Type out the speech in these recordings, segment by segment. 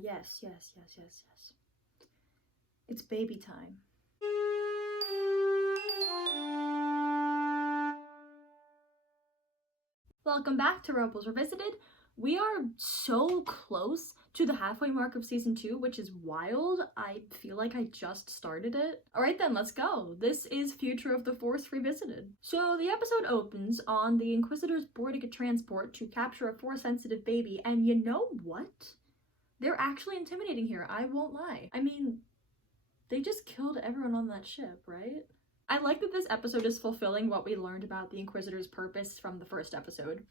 Yes. It's baby time. Welcome back to Rebels Revisited. We are so close to the halfway mark of season 2, which is wild. I feel like I just started it. Alright then, let's go. This is Future of the Force Revisited. So the episode opens on the Inquisitors boarding a transport to capture a Force-sensitive baby, and you know what? They're actually intimidating here, I won't lie. I mean, they just killed everyone on that ship, right? I like that this episode is fulfilling what we learned about the Inquisitors' purpose from the first episode.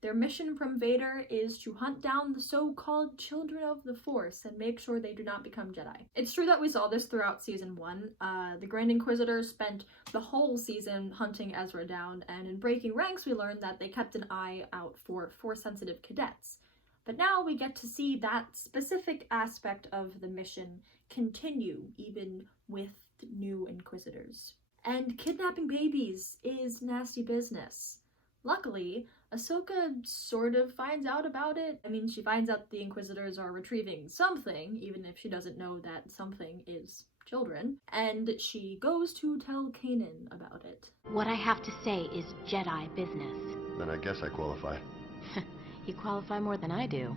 Their mission from Vader is to hunt down the so-called Children of the Force and make sure they do not become Jedi. It's true that we saw this throughout season 1. The Grand Inquisitor spent the whole season hunting Ezra down, and in Breaking Ranks we learned that they kept an eye out for Force-sensitive cadets. But now we get to see that specific aspect of the mission continue, even with new Inquisitors. And kidnapping babies is nasty business. Luckily, Ahsoka sort of finds out about it. I mean, she finds out the Inquisitors are retrieving something, even if she doesn't know that something is children, and she goes to tell Kanan about it. What I have to say is Jedi business. Then I guess I qualify. You qualify more than I do.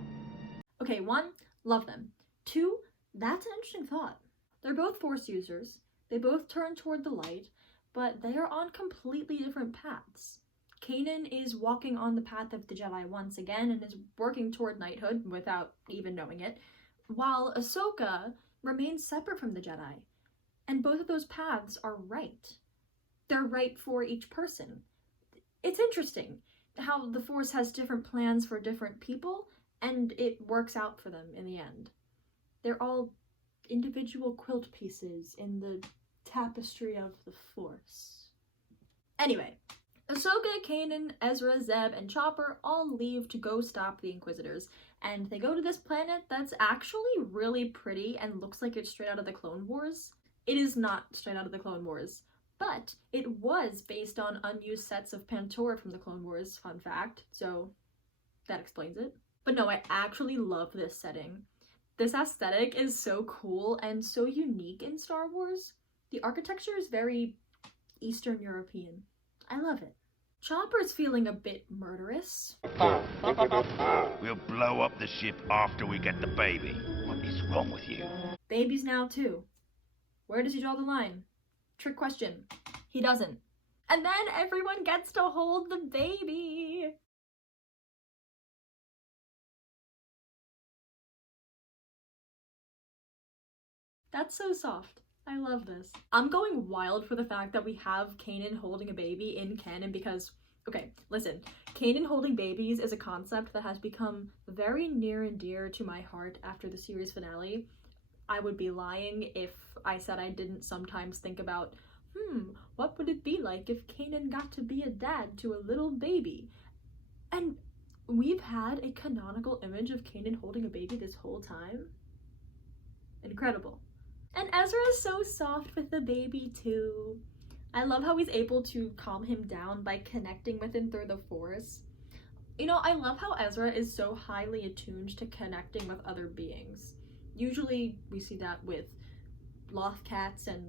Okay, 1, love them. 2, that's an interesting thought. They're both Force users, they both turn toward the light, but they are on completely different paths. Kanan is walking on the path of the Jedi once again and is working toward knighthood without even knowing it, while Ahsoka remains separate from the Jedi. And both of those paths are right. They're right for each person. It's interesting how the Force has different plans for different people, and it works out for them in the end. They're all individual quilt pieces in the tapestry of the Force. Anyway, Ahsoka, Kanan, Ezra, Zeb, and Chopper all leave to go stop the Inquisitors, and they go to this planet that's actually really pretty and looks like it's straight out of the Clone Wars. It is not straight out of the Clone Wars, but it was based on unused sets of Pantora from the Clone Wars, fun fact, so that explains it. But no, I actually love this setting. This aesthetic is so cool and so unique in Star Wars. The architecture is very Eastern European. I love it. Chopper's feeling a bit murderous. We'll blow up the ship after we get the baby. What is wrong with you? Babies now too. Where does he draw the line? Trick question. He doesn't. And then everyone gets to hold the baby. That's so soft. I love this. I'm going wild for the fact that we have Kanan holding a baby in canon because, okay, listen, Kanan holding babies is a concept that has become very near and dear to my heart after the series finale. I would be lying if I said I didn't sometimes think about, what would it be like if Kanan got to be a dad to a little baby? And we've had a canonical image of Kanan holding a baby this whole time. Incredible. And Ezra is so soft with the baby too. I love how he's able to calm him down by connecting with him through the Force. You know, I love how Ezra is so highly attuned to connecting with other beings. Usually we see that with loth cats and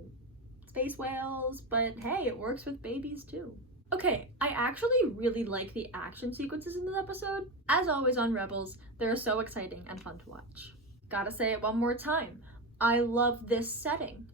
space whales, but hey, it works with babies too. Okay, I actually really like the action sequences in this episode. As always on Rebels, they're so exciting and fun to watch. Gotta say it one more time. I love this setting.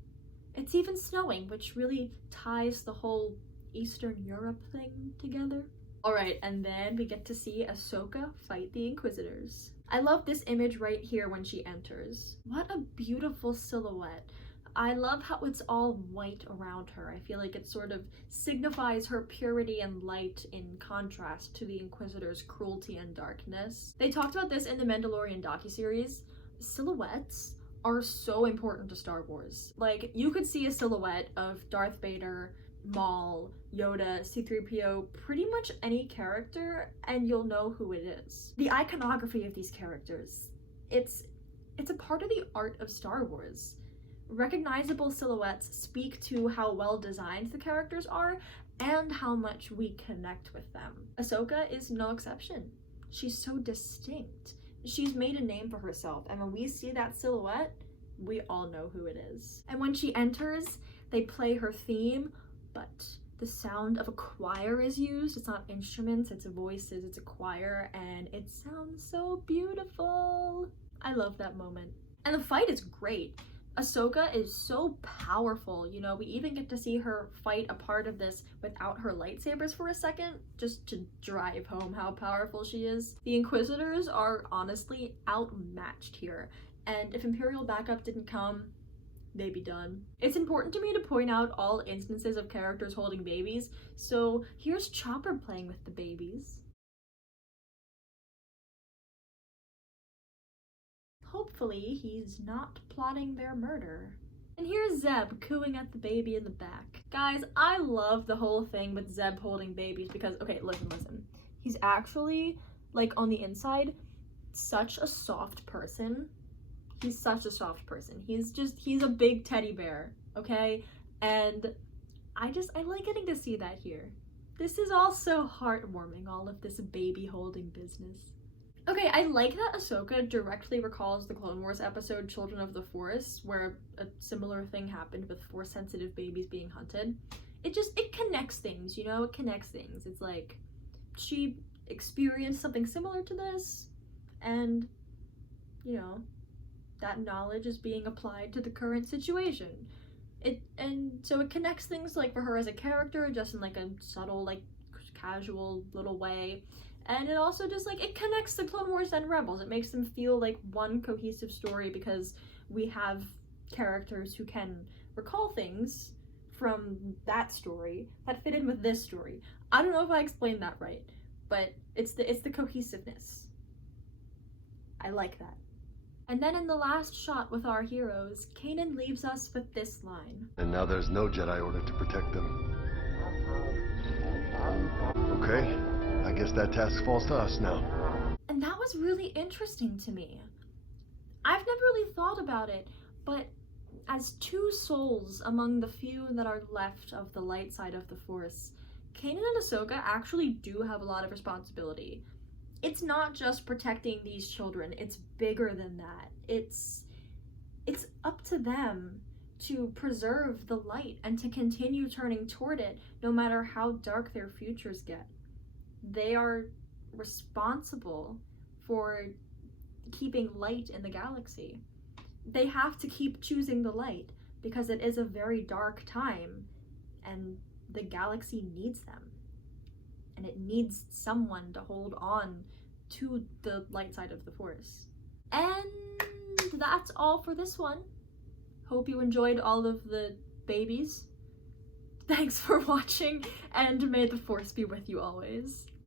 It's even snowing, which really ties the whole Eastern Europe thing together. Alright, and then we get to see Ahsoka fight the Inquisitors. I love this image right here when she enters. What a beautiful silhouette. I love how it's all white around her. I feel like it sort of signifies her purity and light in contrast to the Inquisitors' cruelty and darkness. They talked about this in the Mandalorian docuseries. Silhouettes are so important to Star Wars. Like, you could see a silhouette of Darth Vader, Maul, Yoda, C-3PO, pretty much any character, and you'll know who it is. The iconography of these characters, it's a part of the art of Star Wars. Recognizable silhouettes speak to how well designed the characters are and how much we connect with them. Ahsoka is no exception. She's so distinct. She's made a name for herself, and when we see that silhouette, we all know who it is. And when she enters, they play her theme, but the sound of a choir is used. It's not instruments, it's voices, it's a choir, and it sounds so beautiful. I love that moment. And the fight is great. Ahsoka is so powerful, you know, we even get to see her fight a part of this without her lightsabers for a second, just to drive home how powerful she is. The Inquisitors are honestly outmatched here, and if Imperial backup didn't come, they'd be done. It's important to me to point out all instances of characters holding babies, so here's Chopper playing with the babies. Hopefully, he's not plotting their murder. And here's Zeb cooing at the baby in the back. Guys, I love the whole thing with Zeb holding babies because, okay, listen. He's actually, like, on the inside, such a soft person. He's such a soft person. He's a big teddy bear, okay? And I like getting to see that here. This is all so heartwarming, all of this baby holding business. Okay, I like that Ahsoka directly recalls the Clone Wars episode Children of the Forest, where a similar thing happened with Force-sensitive babies being hunted. It connects things, you know? It connects things. It's like, she experienced something similar to this, and, you know, that knowledge is being applied to the current situation. So it connects things, like, for her as a character, just in, like, a subtle, like, casual little way. And it also just, like, it connects the Clone Wars and Rebels. It makes them feel like one cohesive story because we have characters who can recall things from that story that fit in with this story. I don't know if I explained that right, but it's the cohesiveness. I like that. And then in the last shot with our heroes, Kanan leaves us with this line. And now there's no Jedi Order to protect them. Okay. I guess that task falls to us now. And that was really interesting to me. I've never really thought about it, but as two souls among the few that are left of the light side of the Force, Kanan and Ahsoka actually do have a lot of responsibility. It's not just protecting these children, it's bigger than that. It's up to them to preserve the light and to continue turning toward it no matter how dark their futures get. They are responsible for keeping light in the galaxy. They have to keep choosing the light because it is a very dark time and the galaxy needs them. And it needs someone to hold on to the light side of the Force. And that's all for this one. Hope you enjoyed all of the babies. Thanks for watching, and may the Force be with you always.